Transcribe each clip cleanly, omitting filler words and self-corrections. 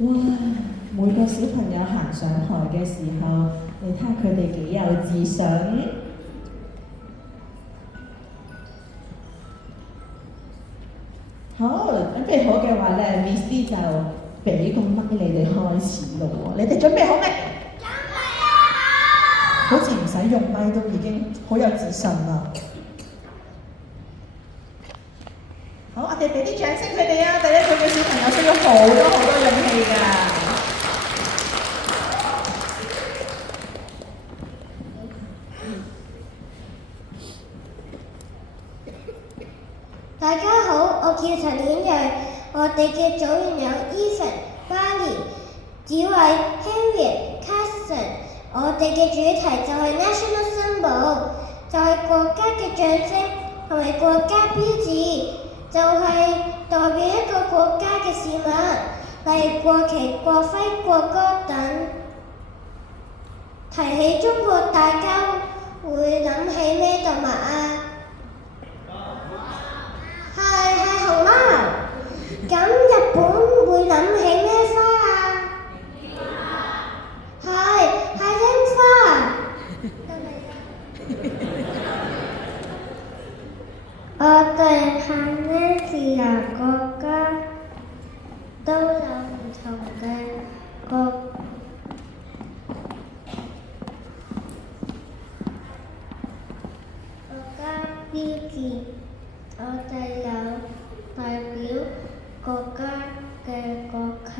哇！每個小朋友行上台嘅時候，你睇下佢哋幾有自信。好，準備好嘅話咧，Miss Lee 就俾個麥你哋開始咯喎。你哋準備好未？準備好！好似唔使用麥都已經好有自信啦。好，我哋俾啲掌聲佢哋啊！第一組嘅小朋友需要好多勇氣㗎。大家好，我叫陳顯睿，我哋嘅組員有 Ethan、Barney、子偉、Henry、Carson。我哋嘅主題就係 National Symbol， 就係國家嘅象徵同埋國家標誌，就係代表一個國家嘅事物，例如國旗、國徽、國歌等。提起中國，大家會諗起咩動物啊？係熊貓。咁日本會諗起咩花啊？係櫻花。我哋帕拉西亞國家都有唔同嘅國家標誌。我哋有代表國家嘅國旗，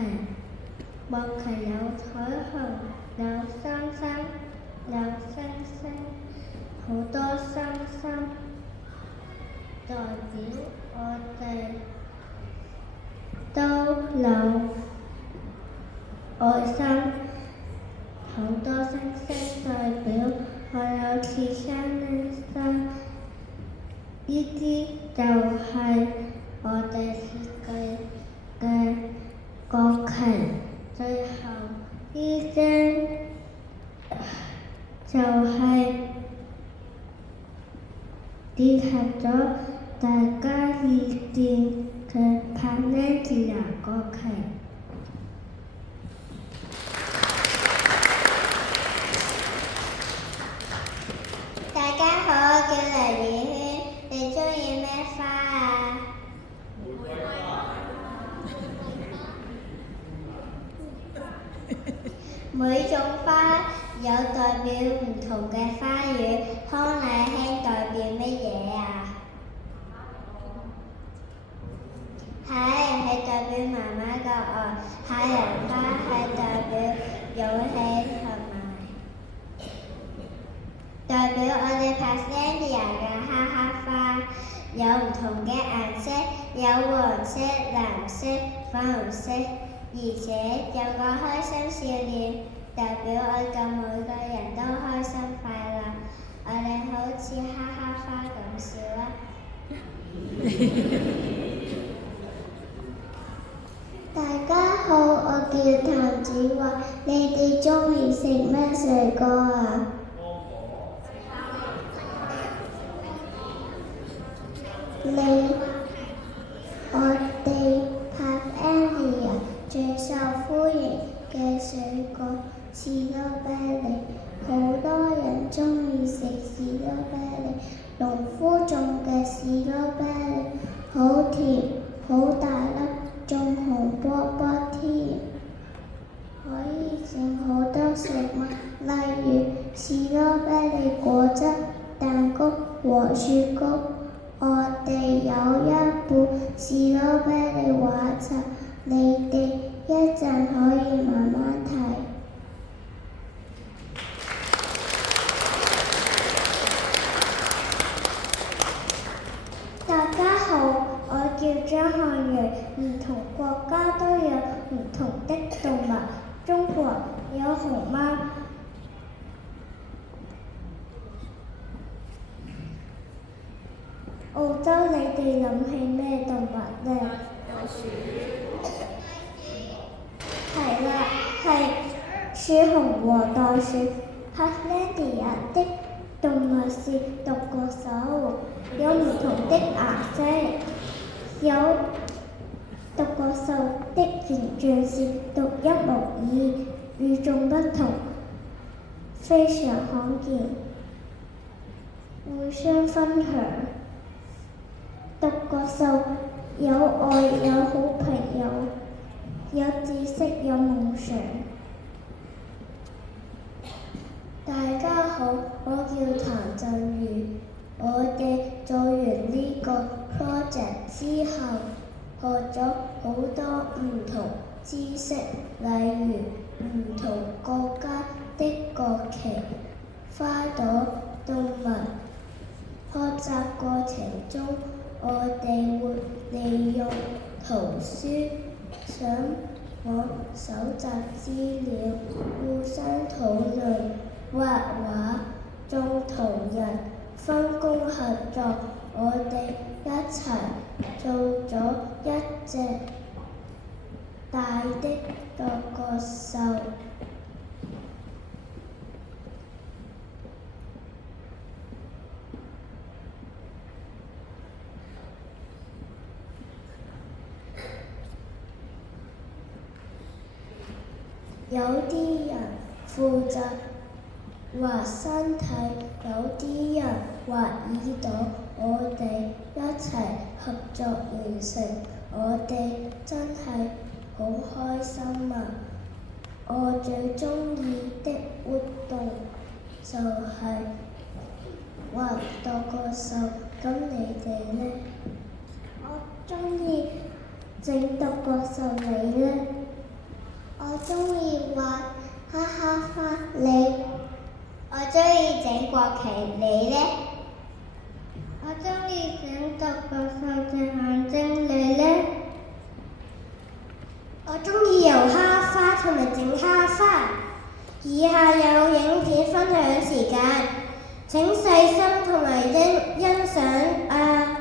國旗有彩虹，有星星，有星星，好多星星，代表我哋都有愛心，好多星星代表我有慈祥的心。呢啲就係我哋設計嘅國旗。最後呢張就係結合咗大家意見嘅帕拉西亞國旗。大家好，我叫黎宇軒，你中意咩花啊？每種花有代表唔同嘅花語，康乃馨代表乜嘢啊？係代表媽媽嘅愛。太陽花係代表勇氣同埋代表我哋帕拉西亞嘅哈哈花，有唔同嘅顏色，有黃色、藍色、粉紅色，而且有個開心笑臉，代表我哋每個人都開心快樂。我哋好似哈哈花咁笑啦。大家好，我叫譚子華，你哋中意食咩水果啊？我哋帕拉西亞最受歡迎嘅水果士多啤梨，好多人中意食士多啤梨。農夫種嘅士多啤梨好甜，好大粒，仲紅卜卜添，可以整好多食物，例如士多啤梨果汁、蛋糕和雪糕。我哋有一本士多啤梨畫冊，你哋一陣可以慢慢睇。大家好，我叫張漢睿，唔同國家都有唔同的動物。中國有熊貓。澳洲你哋諗起咩動物呢？係啦，係樹熊和袋鼠。帕拉西亞的動物是獨角獸，有唔同的顏色，有獨角獸獸的形象是獨一無二、與眾不同，非常罕見，互相分享。獨角獸有愛，有好朋友，有知識，有夢想。大家好，我叫譚振宇。我哋做完呢個 project 之後，學咗好多唔同知識，例如唔同國家的國旗、花朵、動物。學習過程中，我哋會利用圖書、上網搜集資料，互相討論、畫畫、種同人，分工合作。我哋一齊做咗一隻大的獨角獸。有啲人負責畫身體，有啲人畫耳朵，我哋一齊合作完成，我哋真係好開心啊！我最鍾意的活動就係畫獨角獸，咁你哋呢？我鍾意整獨角獸，你呢？我鍾意畫哈哈花，你？我鍾意整國旗，你呢？我鍾意整獨角獸隻眼睛，你呢？我鍾意油哈花同埋整哈花。以下有影片分享時間，請細心同埋欣賞啊！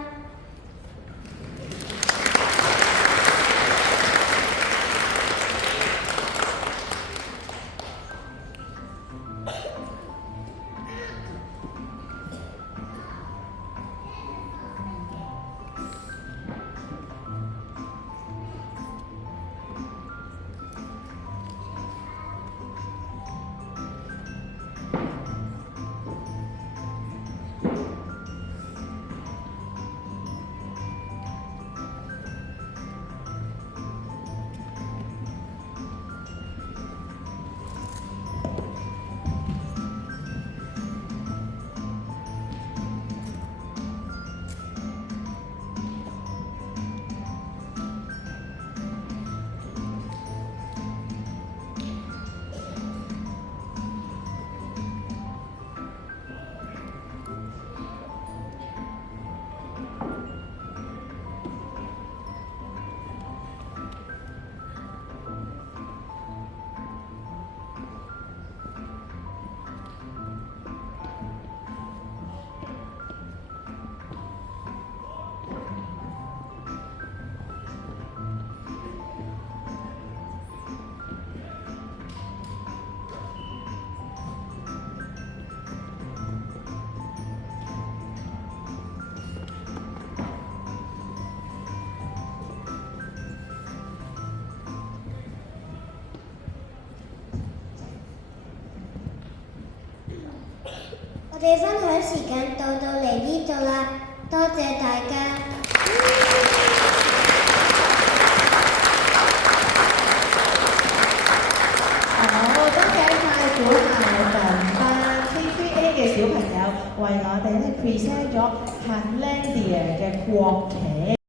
我哋分享時間到嚟呢度啦，多謝大家。好，多謝太古校長班 T3A 嘅小朋友為我哋咧 present 咗 Finlandia 嘅國旗。